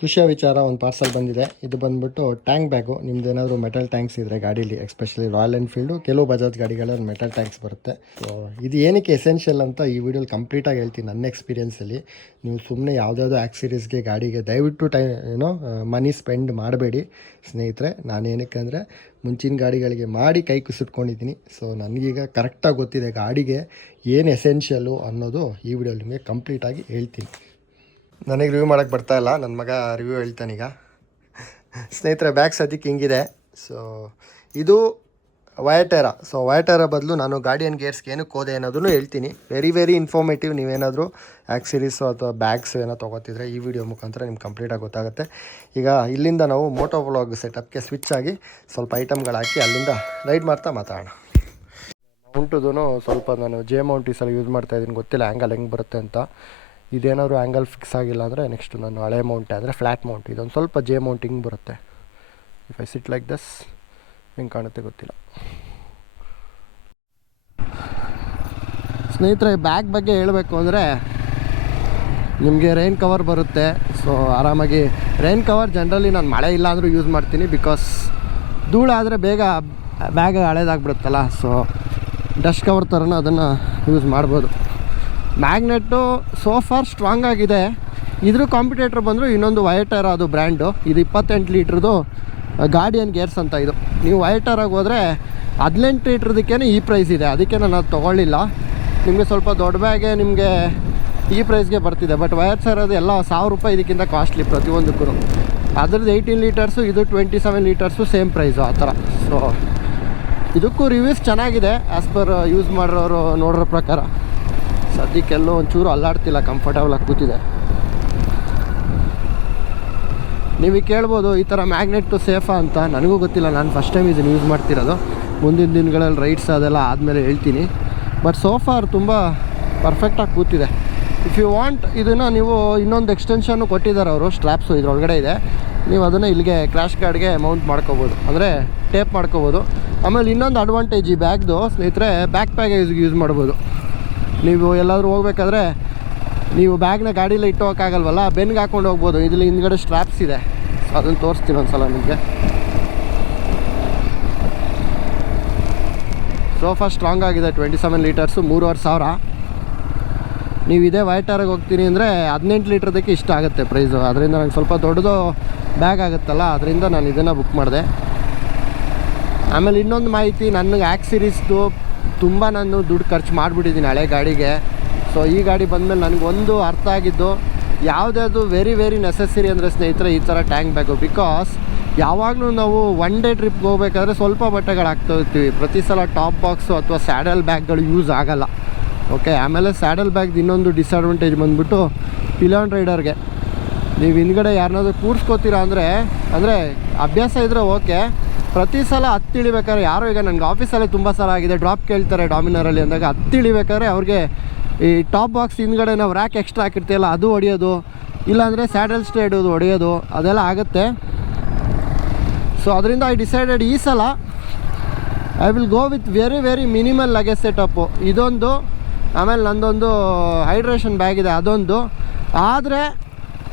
ಖುಷಿಯ ವಿಚಾರ ಒಂದು ಪಾರ್ಸಲ್ ಬಂದಿದೆ. ಇದು ಬಂದ್ಬಿಟ್ಟು ಟ್ಯಾಂಕ್ ಬ್ಯಾಗು ನಿಮ್ದು ಏನಾದರೂ ಮೆಟಲ್ ಟ್ಯಾಂಕ್ಸ್ ಇದ್ದರೆ ಗಾಡೀಲಿ ಎಸ್ಪೆಷಲಿ ರಾಯಲ್ ಎನ್ಫೀಲ್ಡು ಕೆಲವು ಬಜಾಜ್ ಗಾಡಿಗಳಲ್ಲಿ ಮೆಟಲ್ ಟ್ಯಾಂಕ್ಸ್ ಬರುತ್ತೆ. ಸೊ ಇದು ಏನಕ್ಕೆ ಎಸೆನ್ಷಿಯಲ್ ಅಂತ ಈ ವಿಡಿಯೋಲಿ ಕಂಪ್ಲೀಟಾಗಿ ಹೇಳ್ತೀನಿ ನನ್ನ ಎಕ್ಸ್ಪೀರಿಯೆನ್ಸಲ್ಲಿ ನೀವು ಸುಮ್ಮನೆ ಯಾವುದ್ಯಾವುದೋ ಆಕ್ಸಿರೀಸ್ಗೆ ಗಾಡಿಗೆ ದಯವಿಟ್ಟು ಟೈ ಏನೋ ಮನಿ ಸ್ಪೆಂಡ್ ಮಾಡಬೇಡಿ ಸ್ನೇಹಿತರೆ. ನಾನು ಏನಕ್ಕೆ ಅಂದರೆ ಮುಂಚಿನ ಗಾಡಿಗಳಿಗೆ ಮಾಡಿ ಕೈ ಕುಸಿಟ್ಕೊಂಡಿದ್ದೀನಿ. ಸೊ ನನಗೀಗ ಕರೆಕ್ಟಾಗಿ ಗೊತ್ತಿದೆ ಗಾಡಿಗೆ ಏನು ಎಸೆನ್ಷಿಯಲ್ಲು ಅನ್ನೋದು ಈ ವಿಡಿಯೋಲಿ ನಿಮಗೆ ಕಂಪ್ಲೀಟಾಗಿ ಹೇಳ್ತೀನಿ. ನನಗೆ ರಿವ್ಯೂ ಮಾಡೋಕ್ಕೆ ಬರ್ತಾ ಇಲ್ಲ. ನನ್ನ ಮಗ ರಿವ್ಯೂ ಹೇಳ್ತಾನೀಗ ಸ್ನೇಹಿತರೆ ಬ್ಯಾಗ್ ಸದ್ಯಕ್ಕೆ ಹಿಂಗಿದೆ ಸೊ ಇದು ವಯಟೇರ ಸೊ ವಯಟೇರ ಬದಲು ನಾನು ಗಾರ್ಡಿಯನ್ ಗೇರ್ಸ್ಗೆ ಏನಕ್ಕೆ ಹೋದೆ ಅನ್ನೋದನ್ನು ಹೇಳ್ತೀನಿ. ವೆರಿ ವೆರಿ ಇನ್ಫಾರ್ಮೇಟಿವ್ ನೀವೇನಾದರೂ ಆ್ಯಕ್ಸರೀಸು ಅಥವಾ ಬ್ಯಾಗ್ಸ್ ಏನೋ ತೊಗೋತಿದ್ರೆ ಈ ವಿಡಿಯೋ ಮುಖಾಂತರ ನಿಮ್ಗೆ ಕಂಪ್ಲೀಟಾಗಿ ಗೊತ್ತಾಗುತ್ತೆ. ಈಗ ಇಲ್ಲಿಂದ ನಾವು ಮೋಟೋ ವ್ಲಾಗ್ ಸೆಟಪ್ಗೆ ಸ್ವಿಚ್ ಆಗಿ ಸ್ವಲ್ಪ ಐಟಮ್ಗಳು ಹಾಕಿ ಅಲ್ಲಿಂದ ರೈಡ್ ಮಾಡ್ತಾ ಮಾತಾಡೋಣ. ಉಂಟುದೂ ಸ್ವಲ್ಪ ನಾನು ಜೆ ಮೌಂಟ್ ಈ ಸಲ ಯೂಸ್ ಮಾಡ್ತಾ ಇದ್ದೀನಿ ಗೊತ್ತಿಲ್ಲ ಆ್ಯಂಗಲ್ ಹೆಂಗೆ ಬರುತ್ತೆ ಅಂತ. ಇದೇನಾದ್ರು ಆ್ಯಂಗಲ್ ಫಿಕ್ಸ್ ಆಗಿಲ್ಲ ಅಂದರೆ ನೆಕ್ಸ್ಟ್ ನಾನು ಹಳೆ ಮೌಂಟ್ ಅಂದರೆ ಫ್ಲ್ಯಾಟ್ ಮೌಂಟ್ ಇದೊಂದು ಸ್ವಲ್ಪ ಜೆ ಮೌಂಟಿಂಗ್ ಬರುತ್ತೆ. If I sit like this ಹಿಂಗೆ ಕಾಣುತ್ತೆ ಗೊತ್ತಿಲ್ಲ. ಸ್ನೇಹಿತರೆ ಬ್ಯಾಗ್ ಬಗ್ಗೆ ಹೇಳಬೇಕು ಅಂದರೆ ನಿಮಗೆ ರೈನ್ ಕವರ್ ಬರುತ್ತೆ. ಸೊ ಆರಾಮಾಗಿ ರೈನ್ ಕವರ್ ಜನ್ರಲಿ ನಾನು ಮಳೆ ಇಲ್ಲ ಅಂದರೂ ಯೂಸ್ ಮಾಡ್ತೀನಿ ಬಿಕಾಸ್ ಧೂಳಾದರೆ ಬೇಗ ಬ್ಯಾಗ್ ಹಳೇದಾಗ್ಬಿಡುತ್ತಲ್ಲ ಸೊ ಡಸ್ಟ್ ಕವರ್ ಥರನೂ ಅದನ್ನು ಯೂಸ್ ಮಾಡ್ಬೋದು. ಮ್ಯಾಗ್ನೆಟ್ಟು ಸೋಫಾರ್ ಸ್ಟ್ರಾಂಗ್ ಆಗಿದೆ. ಇದ್ರ ಕಾಂಪಿಟೇಟ್ರ್ ಬಂದರೂ ಇನ್ನೊಂದು ವೈಟರ್ ಅದು ಬ್ರ್ಯಾಂಡು ಇದು ಇಪ್ಪತ್ತೆಂಟು ಲೀಟ್ರದು ಗಾರ್ಡಿಯನ್ ಗೇರ್ಸ್ ಅಂತ ಇದು. ನೀವು ವೈಟರಾಗಿ ಹೋದರೆ ಹದಿನೆಂಟು ಲೀಟ್ರದಕ್ಕೇ ಈ ಪ್ರೈಸ್ ಇದೆ. ಅದಕ್ಕೆ ನಾನು ಅದು ತೊಗೊಳ್ಳಿಲ್ಲ. ನಿಮಗೆ ಸ್ವಲ್ಪ ದೊಡ್ಡ ಬ್ಯಾಗೆ ನಿಮಗೆ ಈ ಪ್ರೈಸ್ಗೆ ಬರ್ತಿದೆ. ಬಟ್ ವಯರ್ಸ್ ಇರೋದು ಎಲ್ಲ ಸಾವಿರ ರೂಪಾಯಿ ಇದಕ್ಕಿಂತ ಕಾಸ್ಟ್ಲಿ ಪ್ರತಿಯೊಂದಕ್ಕೂ ಅದ್ರದ್ದು ಏಯ್ಟೀನ್ ಲೀಟರ್ಸು, ಇದು twenty seven litres same price ಆ ಥರ. ಸೊ ಇದಕ್ಕೂ ರಿವ್ಯೂಸ್ ಚೆನ್ನಾಗಿದೆ ಆ್ಯಸ್ ಪರ್ ಯೂಸ್ ಮಾಡಿರೋರು ನೋಡಿರೋ ಪ್ರಕಾರ. ಸದ್ಯಕ್ಕೆಲ್ಲೋ ಒಂಚೂರು ಅಲ್ಲಾಡ್ತಿಲ್ಲ ಕಂಫರ್ಟಬಲಾಗಿ ಕೂತಿದೆ. ನೀವು ಕೇಳ್ಬೋದು, ಈ ಥರ ಮ್ಯಾಗ್ನೆಟ್ಟು ಸೇಫಾ ಅಂತ. ನನಗೂ ಗೊತ್ತಿಲ್ಲ, ನಾನು ಫಸ್ಟ್ ಟೈಮ್ ಇದನ್ನು ಯೂಸ್ ಮಾಡ್ತಿರೋದು. ಮುಂದಿನ ದಿನಗಳಲ್ಲಿ ರೈಡ್ಸ್ ಅದೆಲ್ಲ ಆದಮೇಲೆ ಹೇಳ್ತೀನಿ. ಬಟ್ ಸೋಫಾರ್ ತುಂಬ ಪರ್ಫೆಕ್ಟಾಗಿ ಕೂತಿದೆ. ಇಫ್ ಯು ವಾಂಟ್ ಇದನ್ನು ನೀವು ಇನ್ನೊಂದು ಎಕ್ಸ್ಟೆನ್ಷನ್ನು ಕೊಟ್ಟಿದ್ದಾರೆ ಅವರು ಸ್ಟ್ರ್ಯಾಪ್ಸು ಇದ್ರೊಳಗಡೆ ಇದೆ. ನೀವು ಅದನ್ನು ಇಲ್ಲಿಗೆ ಕ್ರ್ಯಾಶ್ ಕಾರ್ಡ್ಗೆ ಮೌಂಟ್ ಮಾಡ್ಕೋಬೋದು. ಅಂದರೆ ಟೇಪ್ ಮಾಡ್ಕೋಬೋದು. ಆಮೇಲೆ ಇನ್ನೊಂದು ಅಡ್ವಾಂಟೇಜ್ ಈ ಬ್ಯಾಗ್ದು ಸ್ನೇಹಿತರೆ ಬ್ಯಾಕ್ ಪ್ಯಾಗ್ ಯೂಸ್ ಯೂಸ್ ಮಾಡ್ಬೋದು. ನೀವು ಎಲ್ಲಾದರೂ ಹೋಗ್ಬೇಕಾದ್ರೆ ನೀವು ಬ್ಯಾಗ್ನ ಗಾಡೀಲಿ ಇಟ್ಟು ಹೋಗೋಕ್ಕಾಗಲ್ವಲ್ಲ ಬೆನ್ಗೆ ಹಾಕೊಂಡು ಹೋಗ್ಬೋದು. ಇದರಲ್ಲಿ ಹಿಂದ್ಗಡೆ ಸ್ಟ್ರಾಪ್ಸ್ ಇದೆ. ಸೊ ಅದನ್ನು ತೋರಿಸ್ತೀನಿ ಒಂದು ಸಲ ನಿಮಗೆ. ಸೋಫಾ ಸ್ಟ್ರಾಂಗ್ ಆಗಿದೆ ಟ್ವೆಂಟಿ ಸೆವೆನ್ ಲೀಟರ್ಸು ಮೂರುವರೆ ಸಾವಿರ. ನೀವು ಇದೇ ವೈಟರ್ಗೆ ಹೋಗ್ತೀನಿ ಅಂದರೆ ಹದಿನೆಂಟು ಲೀಟ್ರದಕ್ಕೆ ಇಷ್ಟ ಆಗುತ್ತೆ ಪ್ರೈಸು ಅದರಿಂದ ನಂಗೆ ಸ್ವಲ್ಪ ದೊಡ್ಡದು ಬ್ಯಾಗ್ ಆಗುತ್ತಲ್ಲ, ಅದರಿಂದ ನಾನು ಇದನ್ನು ಬುಕ್ ಮಾಡಿದೆ. ಆಮೇಲೆ ಇನ್ನೊಂದು ಮಾಹಿತಿ, ನನಗೆ ಆ್ಯಕ್ ಸೀರೀಸ್ದು ತುಂಬ ನಾನು ದುಡ್ಡು ಖರ್ಚು ಮಾಡಿಬಿಟ್ಟಿದ್ದೀನಿ ಹಳೆ ಗಾಡಿಗೆ. ಸೊ ಈ ಗಾಡಿ ಬಂದಮೇಲೆ ನನಗೊಂದು ಅರ್ಥ ಆಗಿದ್ದು, ಯಾವುದಾದ್ರು ವೆರಿ ವೆರಿ ನೆಸೆಸರಿ ಅಂದರೆ ಸ್ನೇಹಿತರೆ ಈ ಥರ ಟ್ಯಾಂಕ್ ಬ್ಯಾಗು ಬಿಕಾಸ್ ಯಾವಾಗಲೂ ನಾವು ಒನ್ ಡೇ ಟ್ರಿಪ್ಗೆ ಹೋಗ್ಬೇಕಾದ್ರೆ ಸ್ವಲ್ಪ ಬಟ್ಟೆಗಳು ಹಾಕ್ತಾ ಇರ್ತೀವಿ. ಪ್ರತಿ ಸಲ ಟಾಪ್ ಬಾಕ್ಸು ಅಥವಾ ಸ್ಯಾಡಲ್ ಬ್ಯಾಗ್ಗಳು ಯೂಸ್ ಆಗಲ್ಲ. ಓಕೆ ಆಮೇಲೆ ಸ್ಯಾಡಲ್ ಬ್ಯಾಗ್ದು ಇನ್ನೊಂದು ಡಿಸ್ಅಡ್ವಾಂಟೇಜ್ ಬಂದುಬಿಟ್ಟು ಪಿಲಾನ್ ರೈಡರ್ಗೆ ನೀವು ಹಿಂದ್ಗಡೆ ಯಾರನ್ನಾದ್ರೂ ಕೂರಿಸ್ಕೋತೀರಾ ಅಂದರೆ ಅಂದರೆ ಅಭ್ಯಾಸ ಇದ್ದರೆ ಓಕೆ ಪ್ರತಿ ಸಲ ಹತ್ತಿಳಿಬೇಕಾದ್ರೆ ಯಾರೋ ಈಗ ನನಗೆ ಆಫೀಸಲ್ಲೇ ತುಂಬ ಸಲ ಆಗಿದೆ ಡ್ರಾಪ್ ಕೇಳ್ತಾರೆ ಡಾಮಿನರಲ್ಲಿ ಅಂದಾಗ ಹತ್ತಿಳಿಬೇಕಾದ್ರೆ ಅವ್ರಿಗೆ ಈ ಟಾಪ್ ಬಾಕ್ಸ್ ಹಿಂದ್ಗಡೆ ನಾವು ರ್ಯಾಕ್ ಎಕ್ಸ್ಟ್ರಾ ಹಾಕಿರ್ತೀವಲ್ಲ, ಅದು ಹೊಡೆಯೋದು, ಇಲ್ಲಾಂದರೆ ಸ್ಯಾಡಲ್ ಸ್ಟೇ ಇಡೋದು ಹೊಡೆಯೋದು, ಅದೆಲ್ಲ ಆಗುತ್ತೆ. ಸೊ ಅದರಿಂದ ಐ ಡಿಸೈಡೆಡ್ ಈ ಸಲ I will go with very very minimal luggage setup ಇದೊಂದು, ಆಮೇಲೆ ನಂದೊಂದು ಹೈಡ್ರೇಷನ್ ಬ್ಯಾಗ್ ಇದೆ, ಅದೊಂದು. ಆದರೆ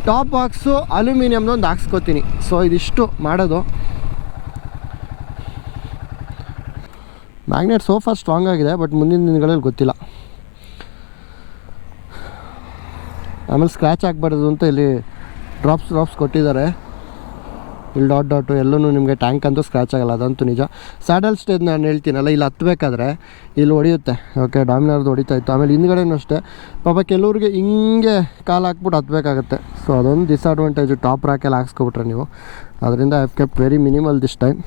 ಟಾಪ್ ಬಾಕ್ಸು ಅಲ್ಯೂಮಿನಿಯಮ್ದೊಂದು ಹಾಕ್ಸ್ಕೊತೀನಿ. ಸೊ ಇದಿಷ್ಟು ಮಾಡೋದು. ಮ್ಯಾಗ್ನೆಟ್ ಸೋಫಾ ಸ್ಟ್ರಾಂಗ್ ಆಗಿದೆ ಬಟ್ ಮುಂದಿನ ದಿನಗಳಲ್ಲಿ ಗೊತ್ತಿಲ್ಲ. ಆಮೇಲೆ ಸ್ಕ್ರ್ಯಾಚ್ ಆಗಬಾರ್ದು ಅಂತ ಇಲ್ಲಿ ಡ್ರಾಪ್ಸ್ ಡ್ರಾಪ್ಸ್ ಕೊಟ್ಟಿದ್ದಾರೆ. ಇಲ್ಲಿ ಡಾಟ್ ಡಾಟು ಎಲ್ಲೂ ನಿಮಗೆ ಟ್ಯಾಂಕ್ ಅಂತೂ ಸ್ಕ್ರ್ಯಾಚ್ ಆಗಲ್ಲ, ಅದಂತೂ ನಿಜ. ಸ್ಯಾಡಲ್ ಸ್ಟೇಜ್ ನಾನು ಹೇಳ್ತೀನಲ್ಲ, ಇಲ್ಲಿ ಹತ್ತಬೇಕಾದ್ರೆ ಇಲ್ಲಿ ಹೊಡೆಯುತ್ತೆ. ಓಕೆ ಡಾಮಿನಾರ್ದು ಹೊಡಿತಾ ಇತ್ತು. ಆಮೇಲೆ ಹಿಂದ್ಗಡೆನೂ ಅಷ್ಟೇ. ಪಾಪ ಕೆಲವ್ರಿಗೆ ಹಿಂಗೆ ಕಾಲು ಹಾಕ್ಬಿಟ್ಟು ಹತ್ಬೇಕಾಗತ್ತೆ. ಸೊ ಅದೊಂದು ಡಿಸ್ಅಡ್ವಾಂಟೇಜು ಟಾಪ್ ರ್ಯಾಕೆಲ್ಲ ಹಾಕ್ಸ್ಕೊಬಿಟ್ರೆ ನೀವು. ಅದರಿಂದ I kept very minimal this time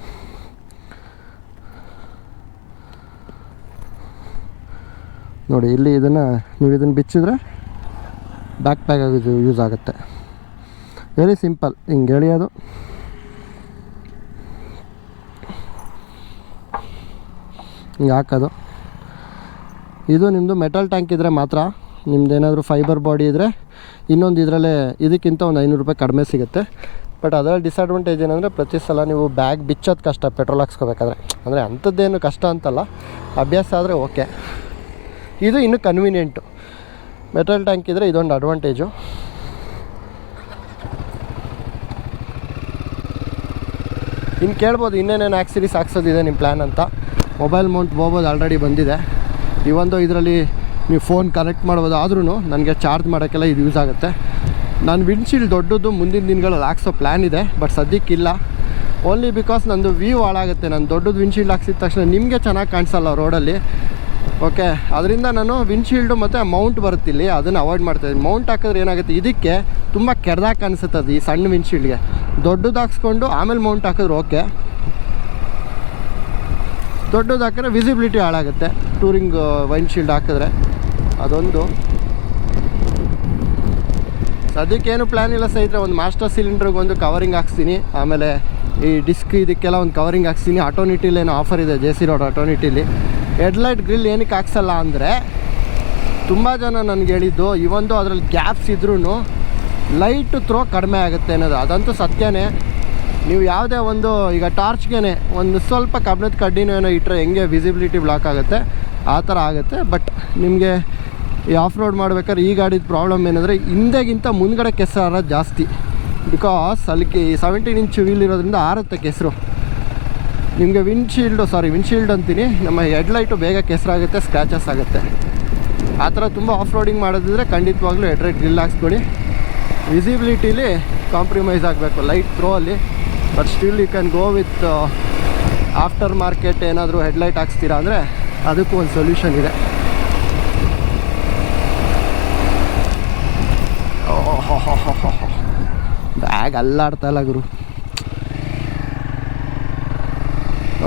ನೋಡಿ, ಇಲ್ಲಿ ಇದನ್ನು ನೀವು ಇದನ್ನು ಬಿಚ್ಚಿದ್ರೆ ಬ್ಯಾಕ್ ಪ್ಯಾಕ್ ಆಗಿ ಯೂಸ್ ಆಗುತ್ತೆ. ವೆರಿ ಸಿಂಪಲ್ ಹಿಂಗೆ ಎಳೆಯೋದು ಹಿಂಗೆ ಹಾಕೋದು. ಇದು ನಿಮ್ಮದು ಮೆಟಲ್ ಟ್ಯಾಂಕ್ ಇದ್ದರೆ ಮಾತ್ರ, ನಿಮ್ದು ಏನಾದರೂ ಫೈಬರ್ ಬಾಡಿ ಇದ್ದರೆ ಇನ್ನೊಂದು ಇದರಲ್ಲೇ ಇದಕ್ಕಿಂತ ಒಂದು ಐನೂರು ರೂಪಾಯಿ ಕಡಿಮೆ ಸಿಗುತ್ತೆ. ಬಟ್ ಅದರಲ್ಲಿ ಡಿಸ್ಅಡ್ವಾಂಟೇಜ್ ಏನಂದರೆ ಪ್ರತಿ ಸಲ ನೀವು ಬ್ಯಾಗ್ ಬಿಚ್ಚೋದು ಕಷ್ಟ ಪೆಟ್ರೋಲ್ ಹಾಕ್ಸ್ಕೋಬೇಕಾದ್ರೆ. ಅಂದರೆ ಅಂಥದ್ದೇನು ಕಷ್ಟ ಅಂತಲ್ಲ, ಅಭ್ಯಾಸ ಆದರೆ ಓಕೆ ಇದು ಇನ್ನೂ ಕನ್ವೀನಿಯೆಂಟು ಮೆಟಲ್ ಟ್ಯಾಂಕ್ ಇದ್ದರೆ ಇದೊಂದು ಅಡ್ವಾಂಟೇಜು ಇನ್ನು ಕೇಳ್ಬೋದು ಇನ್ನೇನೇನು ಆ್ಯಕ್ಸಿರೀಸ್ ಹಾಕ್ಸೋದಿದೆ ನಿಮ್ಮ ಪ್ಲ್ಯಾನ್ ಅಂತ. ಮೊಬೈಲ್ ಮೌಂಟ್ ಹೋಗ್ಬೋದು ಆಲ್ರೆಡಿ ಬಂದಿದೆ. ಈ ಒಂದು ಇದರಲ್ಲಿ ನೀವು ಫೋನ್ ಕನೆಕ್ಟ್ ಮಾಡ್ಬೋದು. ಆದ್ರೂ ನನಗೆ ಚಾರ್ಜ್ ಮಾಡೋಕ್ಕೆಲ್ಲ ಇದು ಯೂಸ್ ಆಗುತ್ತೆ. ನಾನು ವಿಂಡ್ಶೀಲ್ಡ್ ದೊಡ್ಡದು ಮುಂದಿನ ದಿನಗಳಲ್ಲಿ ಹಾಕ್ಸೋ ಪ್ಲ್ಯಾನ್ ಇದೆ ಬಟ್ ಸದ್ಯಕ್ಕಿಲ್ಲ. ಓನ್ಲಿ ಬಿಕಾಸ್ ನಂದು ವ್ಯೂ ಹಾಳಾಗುತ್ತೆ. ನಾನು ದೊಡ್ಡದು ವಿಂಡ್ಶೀಲ್ಡ್ ಹಾಕ್ಸಿದ ತಕ್ಷಣ ನಿಮಗೆ ಚೆನ್ನಾಗಿ ಕಾಣಿಸಲ್ಲ ರೋಡಲ್ಲಿ ಓಕೆ ಅದರಿಂದ ನಾನು ವಿಂಡ್ಶೀಲ್ಡು ಮತ್ತು ಮೌಂಟ್ ಬರುತ್ತಿಲ್ಲಿ, ಅದನ್ನು ಅವಾಯ್ಡ್ ಮಾಡ್ತಾಯಿದ್ದೀನಿ ಮೌಂಟ್ ಹಾಕಿದ್ರೆ ಏನಾಗುತ್ತೆ? ಇದಕ್ಕೆ ತುಂಬ ಕೆರೆದಾಗ ಅನಿಸುತ್ತೆ ಅದು ಈ ಸಣ್ಣ ವಿಂಡ್ಶೀಲ್ಡ್ಗೆ ದೊಡ್ಡದು ಹಾಕ್ಸ್ಕೊಂಡು ಆಮೇಲೆ ಮೌಂಟ್ ಹಾಕಿದ್ರೆ ಓಕೆ ದೊಡ್ಡದು ಹಾಕಿದ್ರೆ ವಿಸಿಬಿಲಿಟಿ ಹಾಳಾಗುತ್ತೆ. ಟೂರಿಂಗ್ ವಿಂಡ್ಶೀಲ್ಡ್ ಹಾಕಿದ್ರೆ. ಅದೊಂದು. ಸದ್ಯಕ್ಕೇನು ಪ್ಲ್ಯಾನ್ ಇಲ್ಲ ಇದ್ರೆ ಒಂದು ಮಾಸ್ಟರ್ ಸಿಲಿಂಡ್ರಿಗೆ ಒಂದು ಕವರಿಂಗ್ ಹಾಕ್ಸ್ತೀನಿ. ಆಮೇಲೆ ಈ ಡಿಸ್ಕ್ ಇದಕ್ಕೆಲ್ಲ ಒಂದು ಕವರಿಂಗ್ ಹಾಕ್ಸ್ತೀನಿ. ಆಟೋನಿಟಿಲಿ ಏನೋ ಆಫರ್ ಇದೆ ಜೆ ಸಿ ರೋಡ್ ಆಟೋನಿಟಿಲಿ ಹೆಡ್ಲೈಟ್ ಗ್ರಿಲ್ ಏನಕ್ಕೆ ಹಾಕ್ಸಲ್ಲ ಅಂದರೆ ತುಂಬ ಜನ ನನಗೆ ಹೇಳಿದ್ದು ಇವೊಂದು ಅದರಲ್ಲಿ ಗ್ಯಾಪ್ಸ್ ಇದ್ರೂ ಲೈಟ್ ಥ್ರೋ ಕಡಿಮೆ ಆಗುತ್ತೆ ಅನ್ನೋದು. ಅದಂತೂ ಸತ್ಯನೇ. ನೀವು ಯಾವುದೇ ಒಂದು, ಈಗ ಟಾರ್ಚ್ಗೆ ಒಂದು ಸ್ವಲ್ಪ ಕಬ್ಬಿಣದ ಕಡ್ಡಿನೋ ಏನೋ ಇಟ್ಟರೆ ಹೆಂಗೆ ವಿಸಿಬಿಲಿಟಿ ಬ್ಲಾಕ್ ಆಗುತ್ತೆ, ಆ ಥರ ಆಗುತ್ತೆ. ಬಟ್ ನಿಮಗೆ ಈ ಆಫ್ ರೋಡ್ ಮಾಡ್ಬೇಕಾದ್ರೆ ಈ ಗಾಡಿದ ಪ್ರಾಬ್ಲಮ್ ಏನಂದರೆ ಹಿಂದೆಗಿಂತ ಮುಂದ್ಗಡೆ ಕೆಸರು ಜಾಸ್ತಿ. ಬಿಕಾಸ್ ಅಲ್ಲಿ ಸೆವೆಂಟೀನ್ ಇಂಚ್ ವೀಲ್ ಇರೋದ್ರಿಂದ ಆರುತ್ತೆ ಕೆಸರು. ನಿಮಗೆ ವಿಂಡ್ಶೀಲ್ಡು ಸಾರಿ ವಿಂಡ್ಶೀಲ್ಡ್ ಅಂತೀನಿ. ನಮ್ಮ ಹೆಡ್ಲೈಟು ಬೇಗ ಕೆಸರಾಗುತ್ತೆ ಸ್ಕ್ರ್ಯಾಚಸ್ ಆಗುತ್ತೆ. ಆ ಥರ ತುಂಬ ಆಫ್ ರೋಡಿಂಗ್ ಮಾಡೋದಿದ್ರೆ ಖಂಡಿತವಾಗ್ಲೂ ಹೆಡ್ಲೈಟ್ ಗ್ರಿಲ್ ಹಾಕ್ಸ್ಕೊಳ್ಳಿ ವಿಸಿಬಿಲಿಟಿಲಿ ಕಾಂಪ್ರಮೈಸ್ ಆಗಬೇಕು. ಲೈಟ್ ಥ್ರೋ ಅಲ್ಲಿ. But still you can go with aftermarket ಏನಾದರೂ ಹೆಡ್ಲೈಟ್ ಹಾಕ್ಸ್ತೀರಾ ಅಂದರೆ ಅದಕ್ಕೂ ಒಂದು ಸೊಲ್ಯೂಷನ್ ಇದೆ. ಬ್ಯಾಗ್ ಅಲ್ಲಾಡ್ತಾ ಇಲ್ಲ ಗುರು.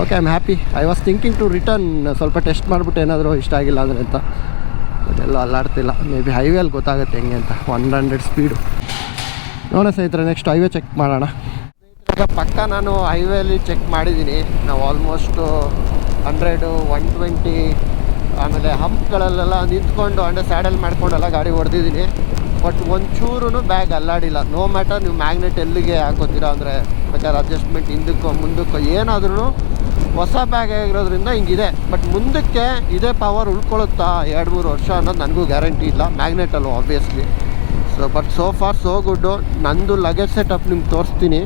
Okay I am happy I was thinking to return ಸ್ವಲ್ಪ ಟೆಸ್ಟ್ ಮಾಡಿಬಿಟ್ಟು ಏನಾದರೂ ಇಷ್ಟ ಆಗಿಲ್ಲ ಅಂದರೆ ಅಂತ. ಬಟ್ ಎಲ್ಲ ಅಲ್ಲಾಡ್ತಿಲ್ಲ. ಮೇ ಬಿ ಹೈವೇಲಿ ಗೊತ್ತಾಗುತ್ತೆ ಹೆಂಗೆ ಅಂತ. ಒನ್ ಹಂಡ್ರೆಡ್ ಸ್ಪೀಡು ನೋಡೋಣ ಸ್ನೇಹಿತರೆ ನೆಕ್ಸ್ಟ್ ಹೈವೇ ಚೆಕ್ ಮಾಡೋಣ. ಈಗ ಪಕ್ಕ ನಾನು ಹೈವೇಲಿ ಚೆಕ್ ಮಾಡಿದ್ದೀನಿ. ನಾವು ಆಲ್ಮೋಸ್ಟು ಹಂಡ್ರೆಡು ಒನ್ ಟ್ವೆಂಟಿ ಆಮೇಲೆ ಹಂಪ್ಗಳಲ್ಲೆಲ್ಲ ನಿಂತ್ಕೊಂಡು ಅಂದರೆ ಸ್ಯಾಡಲ್ ಮಾಡ್ಕೊಂಡೆಲ್ಲ ಗಾಡಿ ಹೊಡೆದಿದ್ದೀನಿ. ಬಟ್ ಒಂಚೂರು ಬ್ಯಾಗ್ ಅಲ್ಲಾಡಿಲ್ಲ. ನೋ ಮ್ಯಾಟರ್ ನೀವು ಮ್ಯಾಗ್ನೆಟ್ ಎಲ್ಲಿಗೆ ಹಾಕೋತೀರಾ ಅಂದರೆ ಬೇಕಾದ್ರೆ ಅಡ್ಜಸ್ಟ್ಮೆಂಟ್ ಹಿಂದಕ್ಕೋ, ಮುಂದಕ್ಕೋ ಏನಾದ್ರೂ ಹೊಸ ಬ್ಯಾಗ್ ಆಗಿರೋದ್ರಿಂದ ಹಿಂಗಿದೆ. ಬಟ್ ಮುಂದಕ್ಕೆ ಇದೇ ಪವರ್ ಉಳ್ಕೊಳ್ಳುತ್ತಾ ಎರಡು ಮೂರು ವರ್ಷ ಅನ್ನೋದು ನನಗೂ ಗ್ಯಾರಂಟಿ ಇಲ್ಲ. ಮ್ಯಾಗ್ನೆಟಲ್ಲೂ obviously so but so far so good ನಂದು ಲಗೇಜ್ ಸೆಟಪ್ ನಿಮ್ಗೆ ತೋರಿಸ್ತೀನಿ.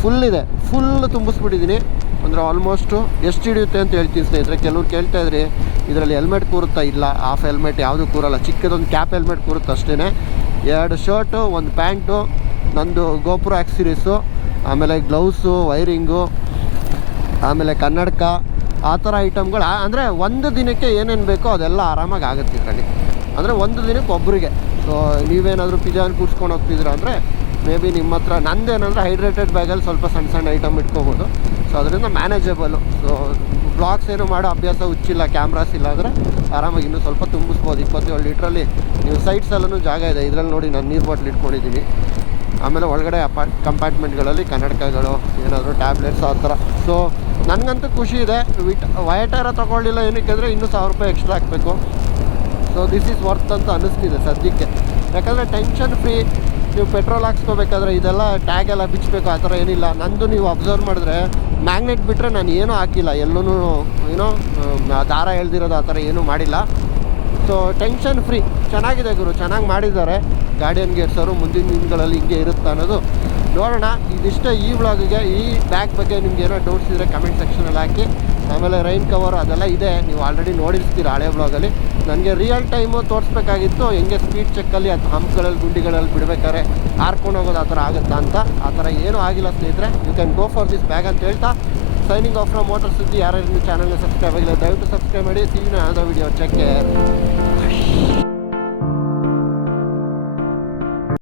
ಫುಲ್ ಇದೆ. ಫುಲ್ ತುಂಬಿಸ್ಬಿಟ್ಟಿದ್ದೀನಿ. ಅಂದರೆ ಆಲ್ಮೋಸ್ಟು ಎಷ್ಟು ಹಿಡಿಯುತ್ತೆ ಅಂತ ಹೇಳ್ತೀನಿ ಸ್ನೇಹಿತರೆ. ಕೆಲವ್ರು ಕೇಳ್ತಾ ಇದ್ರಿ ಇದರಲ್ಲಿ ಹೆಲ್ಮೆಟ್ ಕೂರುತ್ತಾ ಇಲ್ಲ. ಹಾಫ್ ಹೆಲ್ಮೆಟ್ ಯಾವುದು ಕೂರಲ್ಲ. ಚಿಕ್ಕದೊಂದು ಕ್ಯಾಪ್ ಹೆಲ್ಮೆಟ್ ಕೂರುತ್ತೆ ಅಷ್ಟೇ ಎರಡು ಶರ್ಟು ಒಂದು ಪ್ಯಾಂಟು ನಂದು ಗೋಪುರ ಆ್ಯಕ್ಸಿರೀಸು ಆಮೇಲೆ ಗ್ಲೌಸು ವೈರಿಂಗು ಆಮೇಲೆ ಕನ್ನಡಕ, ಆ ಥರ ಐಟಮ್ಗಳು ಅಂದರೆ ಒಂದು ದಿನಕ್ಕೆ ಏನೇನು ಬೇಕೋ ಅದೆಲ್ಲ ಆರಾಮಾಗಿ ಆಗುತ್ತೆ ಇದರಲ್ಲಿ. ಅಂದರೆ ಒಂದು ದಿನಕ್ಕೆ ಒಬ್ಬರಿಗೆ ಸೊ ನೀವೇನಾದರೂ ಪಿಜಾನ್ ಕೂಡ್ಸ್ಕೊಂಡು ಹೋಗ್ತಿದ್ದೀರಾ ಅಂದರೆ ಮೇ ಬಿ ನಿಮ್ಮ ಹತ್ರ ನಂದೇನಂದರೆ ಹೈಡ್ರೇಟೆಡ್ ಬ್ಯಾಗಲ್ಲಿ ಸ್ವಲ್ಪ ಸಣ್ಣ ಸಣ್ಣ ಐಟಮ್ ಇಟ್ಕೋಬೋದು. ಸೊ ಅದರಿಂದ ಮ್ಯಾನೇಜಬಲು ಸೊ ಬ್ಲಾಗ್ಸ್ ಏನು ಮಾಡೋ ಅಭ್ಯಾಸ ಹುಚ್ಚಿಲ್ಲ ಕ್ಯಾಮ್ರಾಸ್ ಇಲ್ಲ ಅಂದರೆ ಆರಾಮಾಗಿ ಇನ್ನೂ ಸ್ವಲ್ಪ ತುಂಬಿಸ್ಬೋದು. ಇಪ್ಪತ್ತೇಳು ಲೀಟ್ರಲ್ಲಿ ನೀವು ಸೈಟ್ಸಲ್ಲೂ ಜಾಗ ಇದೆ. ಇದರಲ್ಲಿ ನೋಡಿ ನಾನು ನೀರು ಬಾಟ್ಲ್ ಇಟ್ಕೊಂಡಿದ್ದೀನಿ. ಆಮೇಲೆ ಒಳಗಡೆ ಅಪಾರ್ಟ್ ಕಂಪಾರ್ಟ್ಮೆಂಟ್ಗಳಲ್ಲಿ ಕನ್ನಡಕಗಳು, ಏನಾದರೂ ಟ್ಯಾಬ್ಲೆಟ್ಸ್ ಆ ಥರ. ಸೊ ನನಗಂತೂ ಖುಷಿ ಇದೆ. ವಿಟ್ ವಯಟಾರ ತೊಗೊಳ್ಳಿಲ್ಲ ಏನಕ್ಕೆ ಅಂದರೆ ಇನ್ನೂ ಸಾವಿರ ರೂಪಾಯಿ ಎಕ್ಸ್ಟ್ರಾ ಹಾಕಬೇಕು. ಸೊ ದಿಸ್ ಈಸ್ ವರ್ತ್ ಅಂತ ಅನ್ನಿಸ್ತಿದೆ ಸದ್ಯಕ್ಕೆ. ಯಾಕಂದರೆ ಟೆನ್ಷನ್ ಫ್ರೀ ನೀವು ಪೆಟ್ರೋಲ್ ಹಾಕ್ಸ್ಕೋಬೇಕಾದ್ರೆ ಇದೆಲ್ಲ ಟ್ಯಾಗ್ ಎಲ್ಲ ಬಿಚ್ಚಬೇಕು ಆ ಥರ ಏನಿಲ್ಲ. ನಂದು ನೀವು ಅಬ್ಸರ್ವ್ ಮಾಡಿದ್ರೆ ಮ್ಯಾಗ್ನೆಟ್ ಬಿಟ್ಟರೆ ನಾನು ಏನೂ ಹಾಕಿಲ್ಲ. ಎಲ್ಲೂ ಏನೋ ದಾರ ಎಳ್ದಿರೋದು ಆ ಥರ ಏನೂ ಮಾಡಿಲ್ಲ. ಸೊ ಟೆನ್ಷನ್ ಫ್ರೀ ಚೆನ್ನಾಗಿದೆ ಗುರು, ಚೆನ್ನಾಗಿ ಮಾಡಿದ್ದಾರೆ. ಗಾರ್ಡಿಯನ್ ಗೇಟ್ಸವರು ಮುಂದಿನ ದಿನಗಳಲ್ಲಿ ಹಿಂಗೆ ಇರುತ್ತೆ ಅನ್ನೋದು ನೋಡೋಣ. ಇದಿಷ್ಟೇ ಈ ವ್ಲಾಗಿಗೆ ಈ ಬ್ಯಾಗ್ ಬಗ್ಗೆ ನಿಮ್ಗೆ ಏನೋ ಡೌಟ್ಸ್ ಇದ್ದರೆ ಕಮೆಂಟ್ ಸೆಕ್ಷನಲ್ಲಿ ಹಾಕಿ. ಆಮೇಲೆ ರೈನ್ ಕವರ್ ಅದೆಲ್ಲ ಇದೆ. ನೀವು ಆಲ್ರೆಡಿ ನೋಡಿರ್ತೀರ ಹಳೆ ಬ್ಲಾಗಲ್ಲಿ ನನಗೆ ರಿಯಲ್ ಟೈಮು ತೋರಿಸ್ಬೇಕಾಗಿತ್ತು. ಹೆಂಗೆ ಸ್ಪೀಡ್ ಚೆಕ್ಕಲ್ಲಿ ಅದು ಹಂಪ್ಗಳಲ್ಲಿ, ಗುಂಡಿಗಳಲ್ಲಿ ಬಿಡಬೇಕಾದ್ರೆ ಹಾರ್ಕೊಂಡು ಹೋಗೋದು ಆ ಥರ ಆಗುತ್ತಾ ಅಂತ. ಆ ಥರ ಏನೂ ಆಗಿಲ್ಲ ಸ್ನೇಹಿತರೆ. You can go for this bag ಅಂತ ಹೇಳ್ತಾ. ಸೈನಿಂಗ್ ಆಫ್ ಫ್ರಮ್ ಮೋಟರ್ ಸುದ್ದಿ ಯಾರ್ಯಾರು ಚಾನಲ್ನ ಸಬ್ಸ್ಕ್ರೈಬ್ ಆಗಿಲ್ಲ, ದಯವಿಟ್ಟು ಸಬ್ಸ್ಕ್ರೈಬ್ ಮಾಡಿ. ಸಿ ಯಾವ್ದೋ ವಿಡಿಯೋ ಚೆಕ್